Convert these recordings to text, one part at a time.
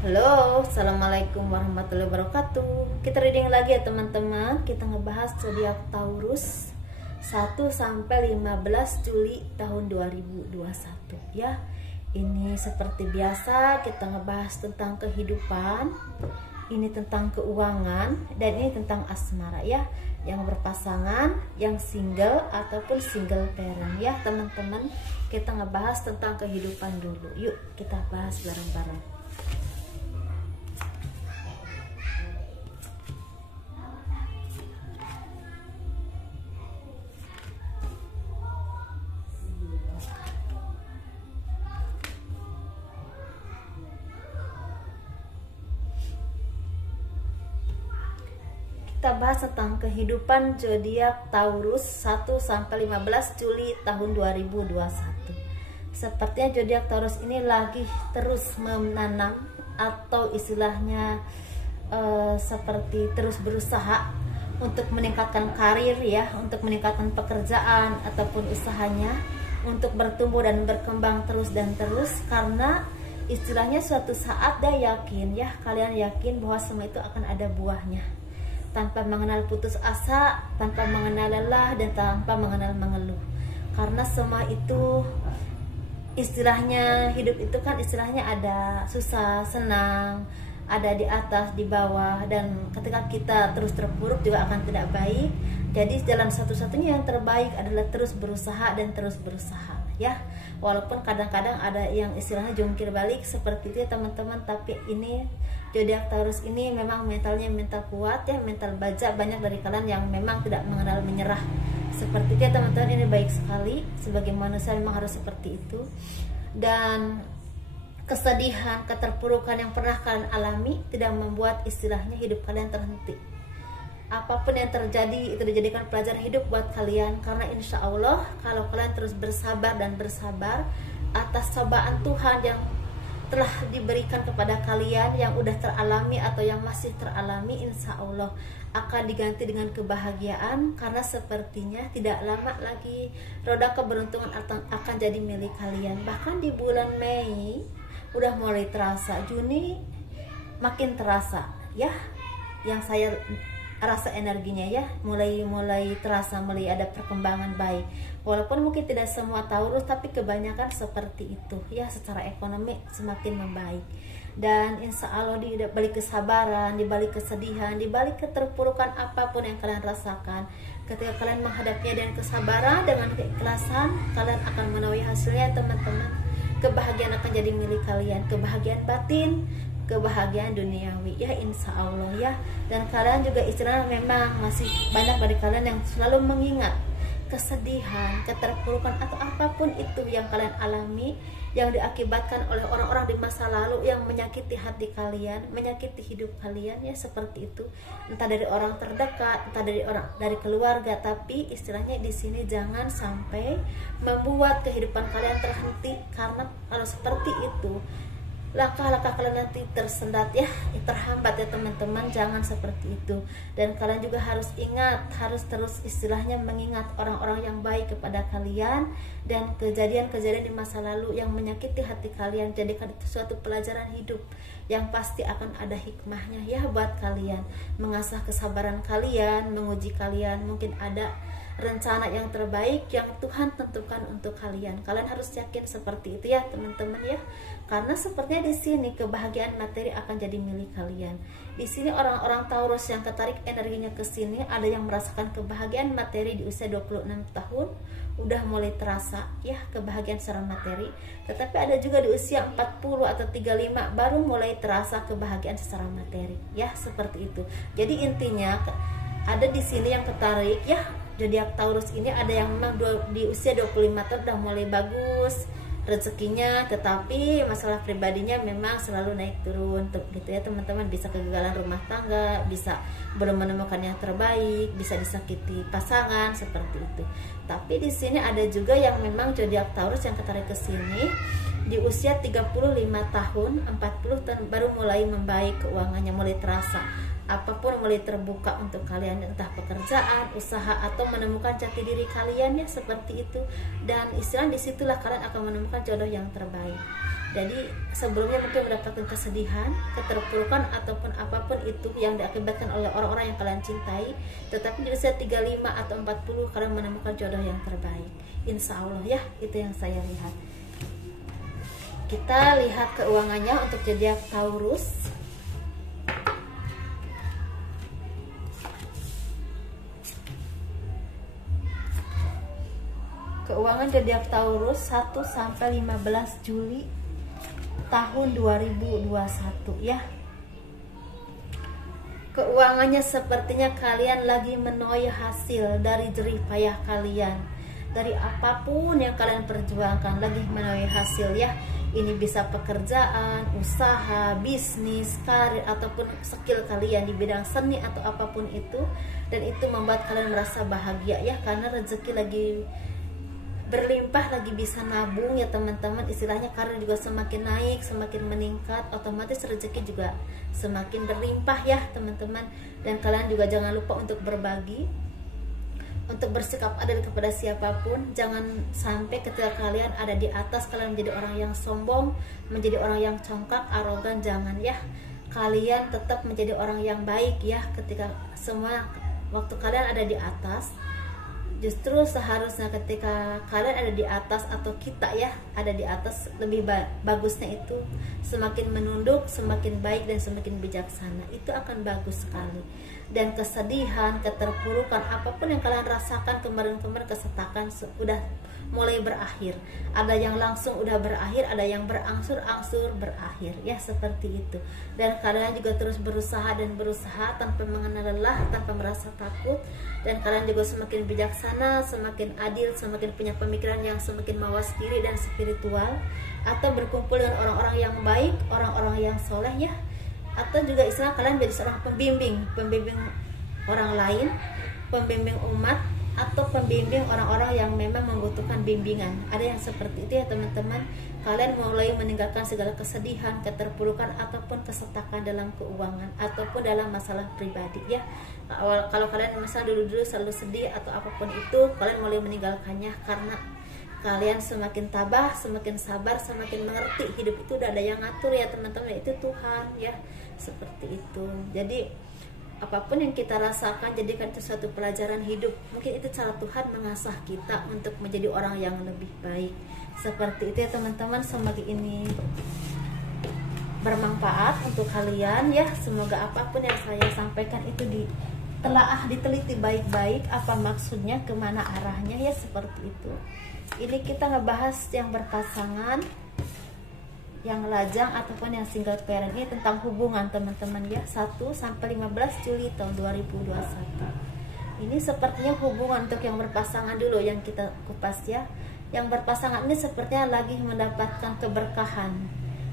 Halo, assalamualaikum warahmatullahi wabarakatuh. Kita reading lagi ya teman-teman. Kita ngebahas zodiak Taurus 1 sampai 15 Juli tahun 2021 ya. Ini seperti biasa kita ngebahas tentang kehidupan, ini tentang keuangan, dan ini tentang asmara ya. Yang berpasangan, yang single ataupun single parent ya teman-teman. Kita ngebahas tentang kehidupan dulu. Yuk kita bahas bareng-bareng. Kita bahas tentang kehidupan zodiak Taurus 1 sampai 15 Juli tahun 2021. Sepertinya zodiak Taurus ini lagi terus menanam atau istilahnya seperti terus berusaha untuk meningkatkan karir ya, untuk meningkatkan pekerjaan ataupun usahanya, untuk bertumbuh dan berkembang terus dan terus, karena istilahnya suatu saat dia yakin ya, kalian yakin bahwa semua itu akan ada buahnya. Tanpa mengenal putus asa, tanpa mengenal lelah, dan tanpa mengenal mengeluh. Karena semua itu istilahnya, hidup itu kan istilahnya ada susah, senang, ada di atas, di bawah, dan ketika kita terus terpuruk juga akan tidak baik. Jadi jalan satu-satunya yang terbaik adalah terus berusaha dan terus berusaha ya. Walaupun kadang-kadang ada yang istilahnya jungkir balik seperti itu ya teman-teman, tapi ini zodiak Taurus ini memang mentalnya mental kuat ya, mental baja. Banyak dari kalian yang memang tidak mengenal menyerah seperti itu ya teman-teman. Ini baik sekali, sebagai manusia memang harus seperti itu. Dan kesedihan, keterpurukan yang pernah kalian alami tidak membuat istilahnya hidup kalian terhenti. Apapun yang terjadi itu dijadikan pelajaran hidup buat kalian, karena insya Allah kalau kalian terus bersabar dan bersabar atas cobaan Tuhan yang telah diberikan kepada kalian, yang udah teralami atau yang masih teralami, insya Allah akan diganti dengan kebahagiaan. Karena sepertinya tidak lama lagi roda keberuntungan akan jadi milik kalian. Bahkan di bulan Mei udah mulai terasa, Juni makin terasa ya, yang saya rasa energinya ya, mulai terasa, mulai ada perkembangan baik. Walaupun mungkin tidak semua Taurus, tapi kebanyakan seperti itu ya. Secara ekonomi semakin membaik, dan insya Allah di balik kesabaran, di balik kesedihan, di balik keterpurukan apapun yang kalian rasakan, ketika kalian menghadapinya dengan kesabaran, dengan keikhlasan, kalian akan menuai hasilnya teman-teman. Kebahagiaan akan jadi milik kalian, kebahagiaan batin, kebahagiaan duniawi ya, insya Allah ya. Dan kalian juga istilahnya memang masih banyak dari kalian yang selalu mengingat kesedihan, keterpurukan atau apapun itu yang kalian alami, yang diakibatkan oleh orang-orang di masa lalu yang menyakiti hati kalian, menyakiti hidup kalian ya, seperti itu. Entah dari orang terdekat, entah dari keluarga, tapi istilahnya di sini jangan sampai membuat kehidupan kalian terhenti. Karena kalau seperti itu, langkah-langkah kalian nanti tersendat ya, terhambat ya teman-teman. Jangan seperti itu. Dan kalian juga harus ingat, harus terus istilahnya mengingat orang-orang yang baik kepada kalian, dan kejadian-kejadian di masa lalu yang menyakiti hati kalian, jadikan itu suatu pelajaran hidup yang pasti akan ada hikmahnya ya buat kalian, mengasah kesabaran kalian, menguji kalian. Mungkin ada rencana yang terbaik yang Tuhan tentukan untuk kalian. Kalian harus yakin seperti itu ya teman-teman ya. Karena sepertinya di sini kebahagiaan materi akan jadi milik kalian. Di sini orang-orang Taurus yang ketarik energinya ke sini, ada yang merasakan kebahagiaan materi di usia 26 tahun, udah mulai terasa ya kebahagiaan secara materi. Tetapi ada juga di usia 40 atau 35 baru mulai terasa kebahagiaan secara materi ya, seperti itu. Jadi intinya ada di sini yang ketarik ya, zodiak Taurus ini ada yang memang di usia 25 tahun udah mulai bagus rezekinya, tetapi masalah pribadinya memang selalu naik turun gitu ya teman-teman. Bisa kegagalan rumah tangga, bisa belum menemukan yang terbaik, bisa disakiti pasangan seperti itu. Tapi di sini ada juga yang memang zodiak Taurus yang ketarik ke sini di usia 35 tahun, 40 tahun baru mulai membaik keuangannya, mulai terasa. Apapun mulai terbuka untuk kalian, entah pekerjaan, usaha, atau menemukan jati diri kalian ya, seperti itu. Dan istilah disitulah kalian akan menemukan jodoh yang terbaik. Jadi sebelumnya mungkin mendapatkan kesedihan, keterpurukan, ataupun apapun itu yang diakibatkan oleh orang-orang yang kalian cintai, tetapi di usia 35 atau 40 kalian menemukan jodoh yang terbaik, insya Allah ya. Itu yang saya lihat. Kita lihat keuangannya untuk zodiak Taurus. Keuangan zodiak Taurus 1 sampai 15 Juli tahun 2021 ya. Keuangannya sepertinya kalian lagi menuai hasil dari jerih payah kalian, dari apapun yang kalian perjuangkan, lagi menuai hasil ya. Ini bisa pekerjaan, usaha, bisnis, karir, ataupun skill kalian di bidang seni atau apapun itu. Dan itu membuat kalian merasa bahagia ya, karena rezeki lagi berlimpah, lagi bisa nabung ya teman-teman. Istilahnya karir juga semakin naik, semakin meningkat, otomatis rezeki juga semakin berlimpah ya teman-teman. Dan kalian juga jangan lupa untuk berbagi, untuk bersikap adil kepada siapapun. Jangan sampai ketika kalian ada di atas kalian menjadi orang yang sombong, menjadi orang yang congkak, arogan. Jangan ya, kalian tetap menjadi orang yang baik ya. Ketika semua waktu kalian ada di atas, justru seharusnya ketika kalian ada di atas, atau kita ya ada di atas, lebih bagusnya itu semakin menunduk, semakin baik, dan semakin bijaksana. Itu akan bagus sekali. Dan kesedihan, keterpurukan, apapun yang kalian rasakan kemarin-kemarin, kesetakan sudah mulai berakhir. Ada yang langsung udah berakhir, ada yang berangsur-angsur berakhir ya, seperti itu. Dan kalian juga terus berusaha dan berusaha tanpa mengenal lelah, tanpa merasa takut. Dan kalian juga semakin bijaksana, semakin adil, semakin punya pemikiran yang semakin mawas diri dan spiritual, atau berkumpul dengan orang-orang yang baik, orang-orang yang soleh ya. Atau juga istilah kalian jadi seorang pembimbing orang lain, pembimbing umat, atau pembimbing orang-orang yang memang membutuhkan bimbingan. Ada yang seperti itu ya teman-teman. Kalian mulai meninggalkan segala kesedihan, keterpurukan, ataupun kesetakan dalam keuangan, ataupun dalam masalah pribadi ya. Kalau kalian misalnya dulu-dulu selalu sedih atau apapun itu, kalian mulai meninggalkannya, karena kalian semakin tabah, semakin sabar, semakin mengerti. Hidup itu udah ada yang ngatur ya teman-teman, itu Tuhan ya, seperti itu. Jadi apapun yang kita rasakan, jadikan itu suatu pelajaran hidup. Mungkin itu cara Tuhan mengasah kita untuk menjadi orang yang lebih baik. Seperti itu ya teman-teman. Semoga ini bermanfaat untuk kalian ya. Semoga apapun yang saya sampaikan itu ditelaah, diteliti baik-baik, apa maksudnya, kemana arahnya ya, seperti itu. Ini kita ngebahas yang berpasangan, yang lajang, ataupun yang single parent. Ini tentang hubungan teman-teman ya, 1 sampai 15 Juli tahun 2021. Ini sepertinya hubungan untuk yang berpasangan dulu yang kita kupas ya. Yang berpasangan ini sepertinya lagi mendapatkan keberkahan,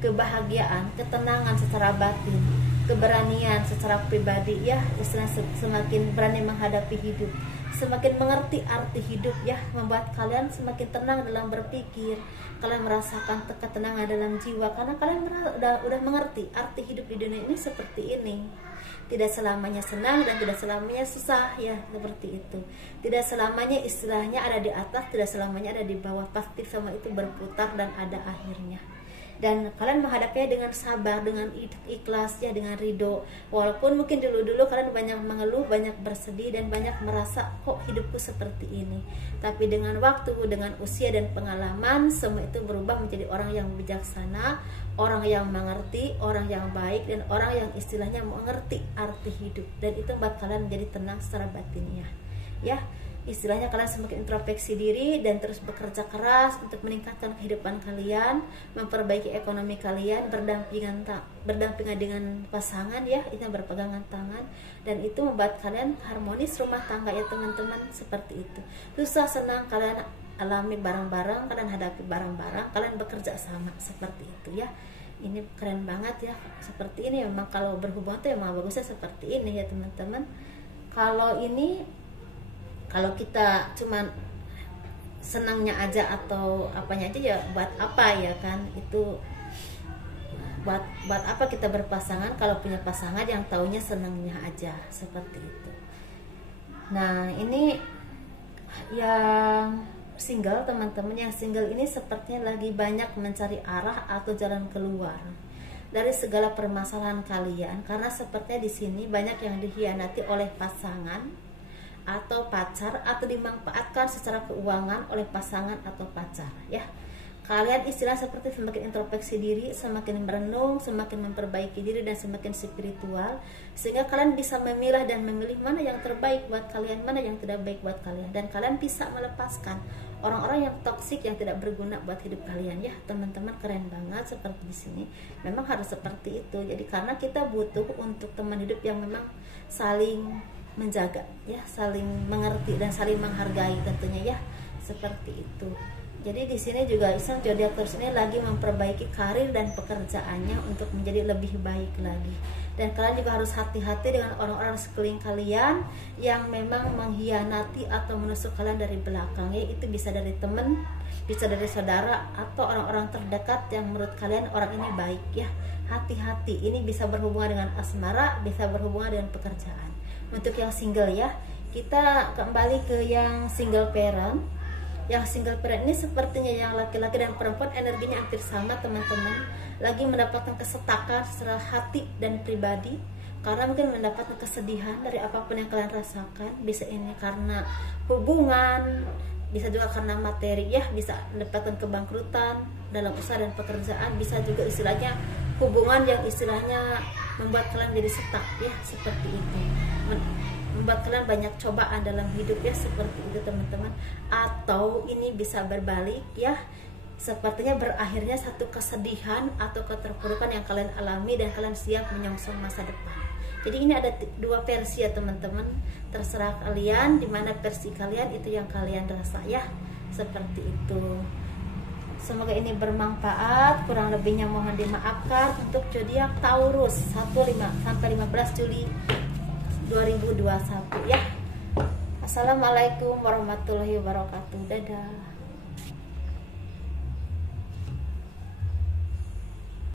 kebahagiaan, ketenangan secara batin, keberanian secara pribadi ya. Istilahnya semakin berani menghadapi hidup, semakin mengerti arti hidup ya, membuat kalian semakin tenang dalam berpikir. Kalian merasakan ketenangan dalam jiwa karena kalian udah mengerti arti hidup di dunia ini seperti ini. Tidak selamanya senang dan tidak selamanya susah ya, seperti itu. Tidak selamanya istilahnya ada di atas, tidak selamanya ada di bawah. Pasti semua itu berputar dan ada akhirnya. Dan kalian menghadapinya dengan sabar, dengan ikhlas ya, dengan ridho. Walaupun mungkin dulu-dulu kalian banyak mengeluh, banyak bersedih, dan banyak merasa kok hidupku seperti ini. Tapi dengan waktu, dengan usia dan pengalaman, semua itu berubah menjadi orang yang bijaksana, orang yang mengerti, orang yang baik, dan orang yang istilahnya mengerti arti hidup. Dan itu membuat kalian menjadi tenang secara batinnya ya. Istilahnya kalian semakin introspeksi diri dan terus bekerja keras untuk meningkatkan kehidupan kalian, memperbaiki ekonomi kalian, berdampingan dengan pasangan ya, itu berpegangan tangan. Dan itu membuat kalian harmonis rumah tangga ya teman-teman, seperti itu. Susah senang kalian alami bareng-bareng, kalian hadapi bareng-bareng, kalian bekerja sama, seperti itu ya. Ini keren banget ya, seperti ini. Memang kalau berhubungan tuh emang bagusnya seperti ini ya teman-teman. Kalau kita cuman senangnya aja atau apanya aja, ya buat apa ya kan, itu buat apa kita berpasangan kalau punya pasangan yang taunya senangnya aja, seperti itu. Nah ini yang single, teman-teman yang single ini sepertinya lagi banyak mencari arah atau jalan keluar dari segala permasalahan kalian, karena sepertinya di sini banyak yang dikhianati oleh pasangan atau pacar, atau dimanfaatkan secara keuangan oleh pasangan atau pacar ya. Kalian istilah seperti semakin introspeksi diri, semakin merenung, semakin memperbaiki diri, dan semakin spiritual, sehingga kalian bisa memilah dan memilih mana yang terbaik buat kalian, mana yang tidak baik buat kalian, dan kalian bisa melepaskan orang-orang yang toksik yang tidak berguna buat hidup kalian ya teman-teman. Keren banget seperti di sini. Memang harus seperti itu. Jadi karena kita butuh untuk teman hidup yang memang saling menjaga ya, saling mengerti dan saling menghargai tentunya ya, seperti itu. Jadi di sini juga Isang Zodiac Taurus ini lagi memperbaiki karir dan pekerjaannya untuk menjadi lebih baik lagi. Dan kalian juga harus hati-hati dengan orang-orang sekeliling kalian yang memang mengkhianati atau menusuk kalian dari belakang ya. Itu bisa dari teman, bisa dari saudara, atau orang-orang terdekat yang menurut kalian orang ini baik ya. Hati-hati, ini bisa berhubungan dengan asmara, bisa berhubungan dengan pekerjaan. Untuk yang single ya, kita kembali ke yang single parent. Yang single parent ini sepertinya yang laki-laki dan perempuan energinya hampir sama teman-teman, lagi mendapatkan kesetakan secara hati dan pribadi, karena mungkin mendapatkan kesedihan dari apapun yang kalian rasakan. Bisa ini karena hubungan, bisa juga karena materi ya, bisa mendapatkan kebangkrutan dalam usaha dan pekerjaan, bisa juga istilahnya hubungan yang istilahnya membuat kalian jadi stuck ya, seperti itu, membuat kalian banyak cobaan dalam hidup ya, seperti itu teman-teman. Atau ini bisa berbalik ya, sepertinya berakhirnya satu kesedihan atau keterpurukan yang kalian alami dan kalian siap menyongsong masa depan. Jadi ini ada dua versi ya teman-teman, terserah kalian dimana versi kalian itu yang kalian rasa ya, seperti itu. Semoga ini bermanfaat, kurang lebihnya mohon dimaafkan. Untuk zodiak Taurus 15 sampai 15 Juli 2021 ya. Assalamualaikum warahmatullahi wabarakatuh. Dadah.